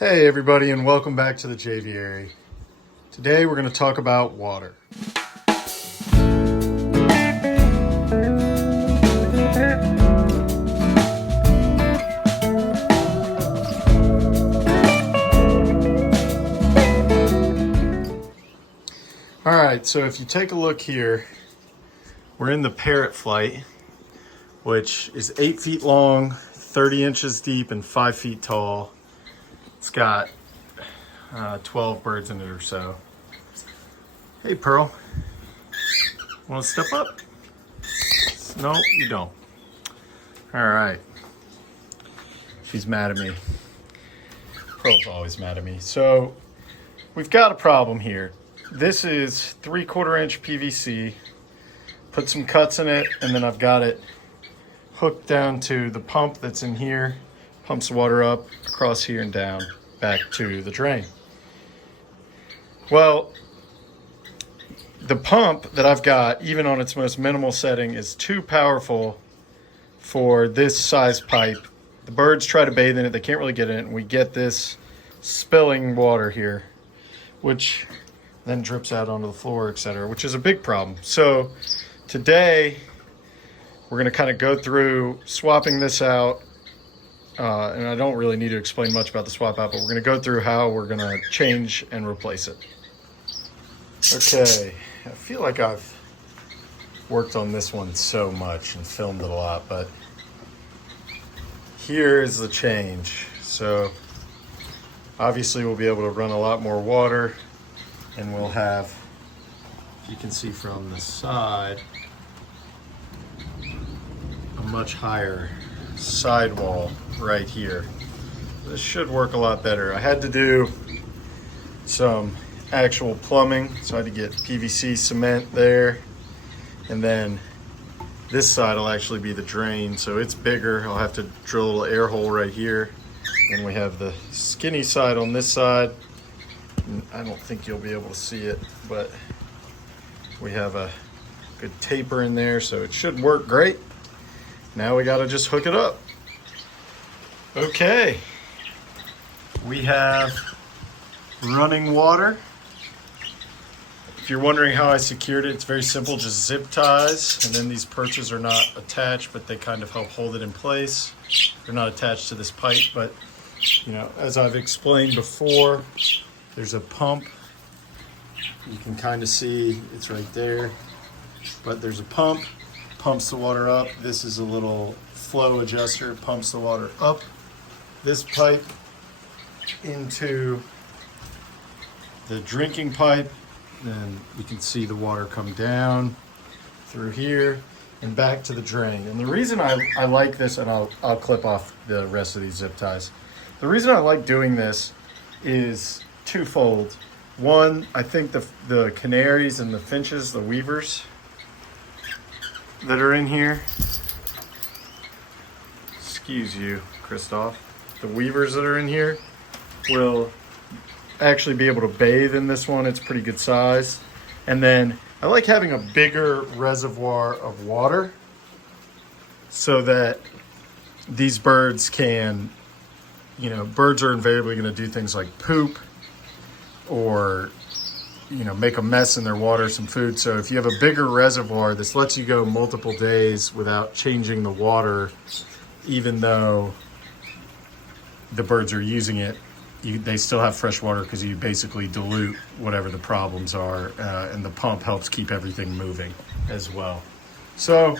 Hey everybody, and welcome back to the aviary. Today we're going to talk about water. Alright, so if you take a look here, we're in the parrot flight, which is 8 feet long, 30 inches deep, and 5 feet tall. It's got 12 birds in it or so. Hey, Pearl. Want to step up? No, you don't. All right. She's mad at me. Pearl's always mad at me. So we've got a problem here. This is 3/4 inch PVC. Put some cuts in it, and then I've got it hooked down to the pump that's in here. Pumps the water up across here and down back to the drain. Well, the pump that I've got, even on its most minimal setting, is too powerful for this size pipe. The birds try to bathe in it, they can't really get in it, and we get this spilling water here, which then drips out onto the floor, etc., which is a big problem. So today we're going to kind of go through swapping this out. And I don't really need to explain much about the swap out, but we're going to go through how we're going to change and replace it. Okay, I feel like I've worked on this one so much and filmed it a lot, but here is the change. So obviously we'll be able to run a lot more water, and we'll have, you can see from the side, a much higher sidewall right here. This should work a lot better. I had to do some actual plumbing, so I had to get PVC cement there, and then this side will actually be the drain, so it's bigger. I'll have to drill a little air hole right here, and we have the skinny side on this side. I don't think you'll be able to see it, but we have a good taper in there, so it should work great. Now we got to just hook it up. Okay, we have running water. If you're wondering how I secured it, it's very simple, just zip ties, and then these perches are not attached, but they kind of help hold it in place. They're not attached to this pipe, but you know, as I've explained before, there's a pump. You can kind of see it's right there, but there's a pump, pumps the water up. This is a little flow adjuster, pumps the water up this pipe into the drinking pipe. Then you can see the water come down through here and back to the drain. And the reason I like this, and I'll clip off the rest of these zip ties. The reason I like doing this is twofold. One, I think the canaries and the finches, the weavers that are in here, excuse you, Christoph, the weavers that are in here will actually be able to bathe in this one. It's pretty good size. And then I like having a bigger reservoir of water so that these birds can, you know, birds are invariably going to do things like poop or, you know, make a mess in their water, some food. So if you have a bigger reservoir, this lets you go multiple days without changing the water, even though the birds are using it. They still have fresh water because you basically dilute whatever the problems are, and the pump helps keep everything moving as well. So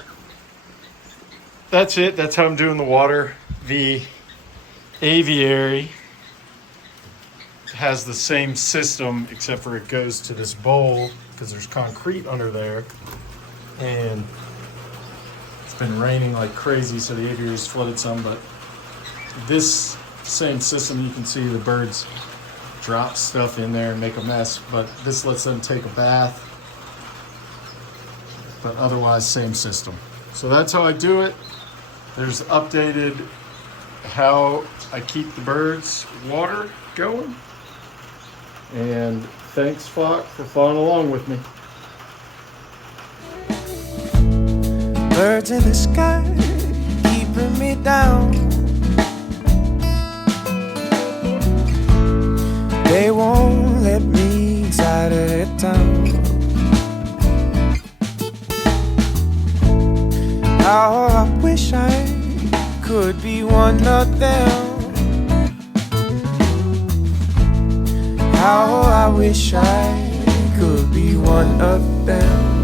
that's it. That's how I'm doing the water. The aviary has the same system, except for it goes to this bowl because there's concrete under there, and it's been raining like crazy, so the aviary's flooded some. But this same system, you can see the birds drop stuff in there and make a mess, but this lets them take a bath. But otherwise, same system. So that's how I do it. There's updated how I keep the birds' water going. And thanks, Flock, for following along with me. Birds in the sky keeping me down. town. How I wish I could be one of them. How I wish I could be one of them.